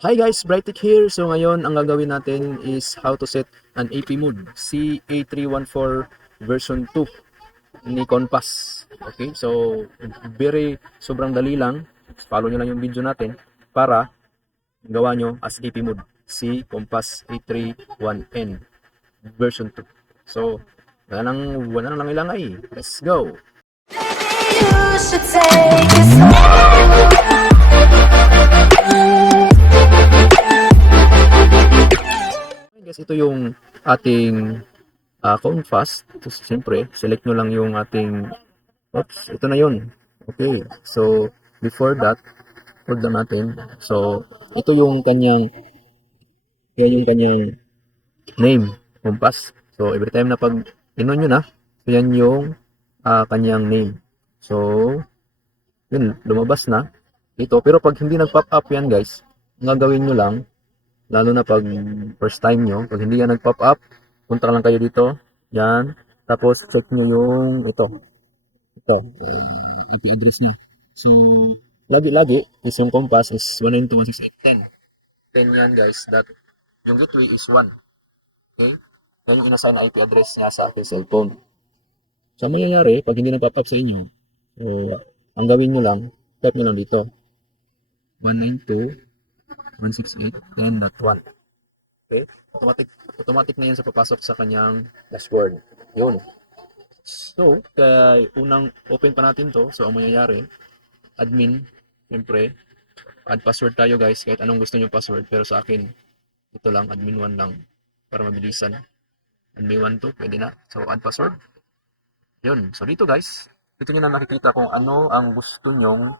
Hi guys, Brightic here. So ngayon ang gagawin natin is how to set an AP mode CA314 version 2 ni Compass. Okay, so sobrang dali lang. Follow nyo lang yung video natin para gawa nyo as AP mode si Compass A31N version 2. So wala nang ilangay. Let's go! You should take it slow. Guys, ito yung ating Compass. So, siyempre, select nyo lang yung ating ito na yun. Okay. So, before that, hold lang natin. So, ito yung kanyang name, Compass. So, every time na pag inon nyo na, so yan yung kanyang name. So, yun, lumabas na. Ito, pero pag hindi nag-pop up yan guys, ang gagawin nyo lang, lalo na pag first time nyo, pag hindi yan nag-pop up, punta lang kayo dito, yan, tapos check nyo yung ito, IP address niya. So, lagi-lagi is yung Compass is 192.168.10. 10 yan guys, that yung gateway is 1. Okay? Yan yung inassign na IP address niya sa ating cellphone. So, ang mangyayari, pag hindi nag-pop up sa inyo, so, ang gawin nyo lang, type nyo lang dito, 192.168.10.1. Okay? Automatic na yan sa papasok sa kanyang dashboard. Yun. So, kaya unang open pa natin to. So, ang mangyayari, admin, siyempre, add password tayo guys, kahit anong gusto nyo password. Pero sa akin, ito lang, admin1 lang, para mabilisan. Admin1 to, pwede na. So, add password. Yun. So, dito guys, dito nyo na makikita kung ano ang gusto nyong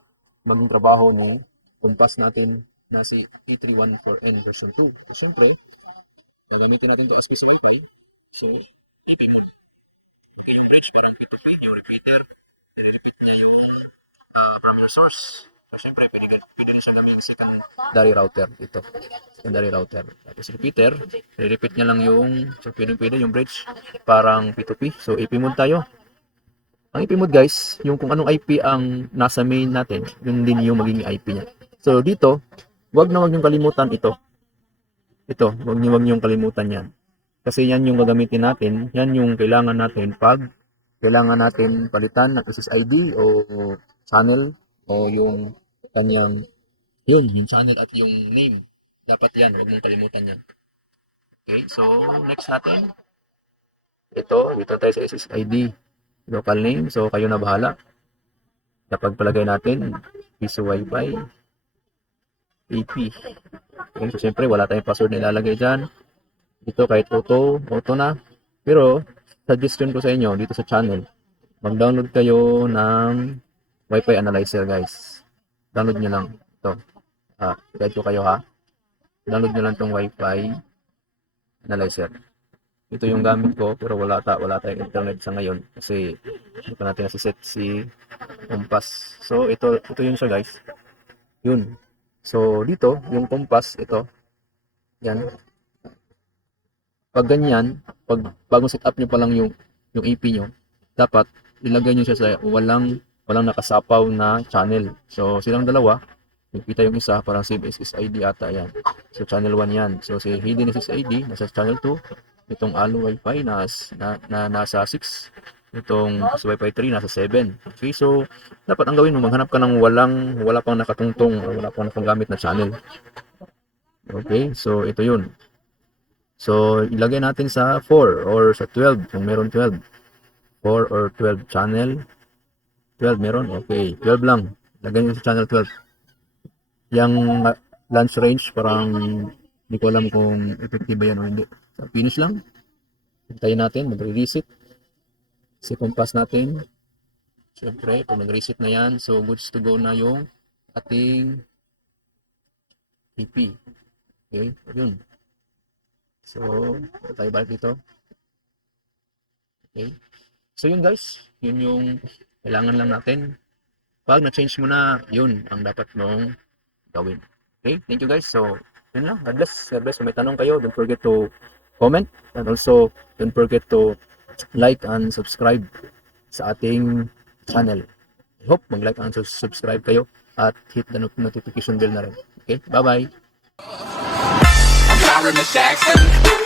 maging trabaho ni Compass natin na si A314N version 2. So, siyempre, gagamitin natin ito specifically. So, IP mode. Yung bridge, meron P2P, yung repeater, i-repeat niya yung from your source. So, syempre, pwede rin siya gamitin secondary router. Ito, secondary router. Tapos repeater, i-repeat niya lang yung, so pwede yung bridge, parang P2P. So, IP mode tayo. Ang IP mode guys, yung kung anong IP ang nasa main natin, yun din yung magiging IP niya. So, dito, wag niyong kalimutan ito. Ito, wag niyong kalimutan yan. Kasi yan yung gagamitin natin, yan yung kailangan natin pag kailangan natin palitan ng SSID o channel o yung kanyang, yung channel at yung name. Dapat yan, huwag mong kalimutan yan. Okay, so next natin, dito tayo sa SSID, local name, so kayo na bahala. Kapag palagay natin, piso Wi-Fi, AP. Okay, so siyempre wala tayong password na ilalagay dyan. Dito kahit auto na. Pero, suggestion ko sa inyo, dito sa channel, mag-download kayo ng Wi-Fi analyzer guys. Download nyo lang. Ito. Guide ko kayo ha. Download nyo lang tong Wi-Fi analyzer. Ito yung gamit ko, pero wala tayong internet sa ngayon. Kasi, hindi pa natin nasiset si Compass. So, ito yun siya guys. Yun. So, dito, yung Compass, ito. Yan. Pag ganyan, pag bagong setup nyo pa lang yung AP nyo, dapat ilagay nyo siya sa walang nakasapaw na channel. So, silang dalawa, nakita yung isa, parang save SSID ata yan. So, channel 1 yan. So, si hidden SSID, nasa channel 2. Itong Allo Wi-Fi, nasa 6. Itong Wi-Fi 3, nasa 7. Okay, so, dapat ang gawin mo, maghanap ka ng wala pang nakatungtong, wala pang nakagamit na channel. Okay, so, ito yun. So, ilagay natin sa 4 or sa 12 kung meron 12. 4 or 12 channel. 12 meron? Okay, 12 lang. Lagay nyo sa channel 12. Yung launch range, parang hindi ko alam kung effective ba yan o hindi. So, finish lang. Hintayin natin, magre-reset. Si Compass natin. Siyempre, kung nag-reset na yan, so goods to go na yung ating EP. Okay, yun. So, tayo balik dito. Okay. So, yun guys. Yun yung kailangan lang natin. Pag na-change mo na, yun ang dapat mong gawin. Okay, thank you guys. So, yun lang. God bless. God bless. Kung may tanong kayo, don't forget to comment. And also, don't forget to like and subscribe sa ating channel. I hope mag-like and subscribe kayo at hit the notification bell na rin. Okay, bye-bye. Byron Jackson.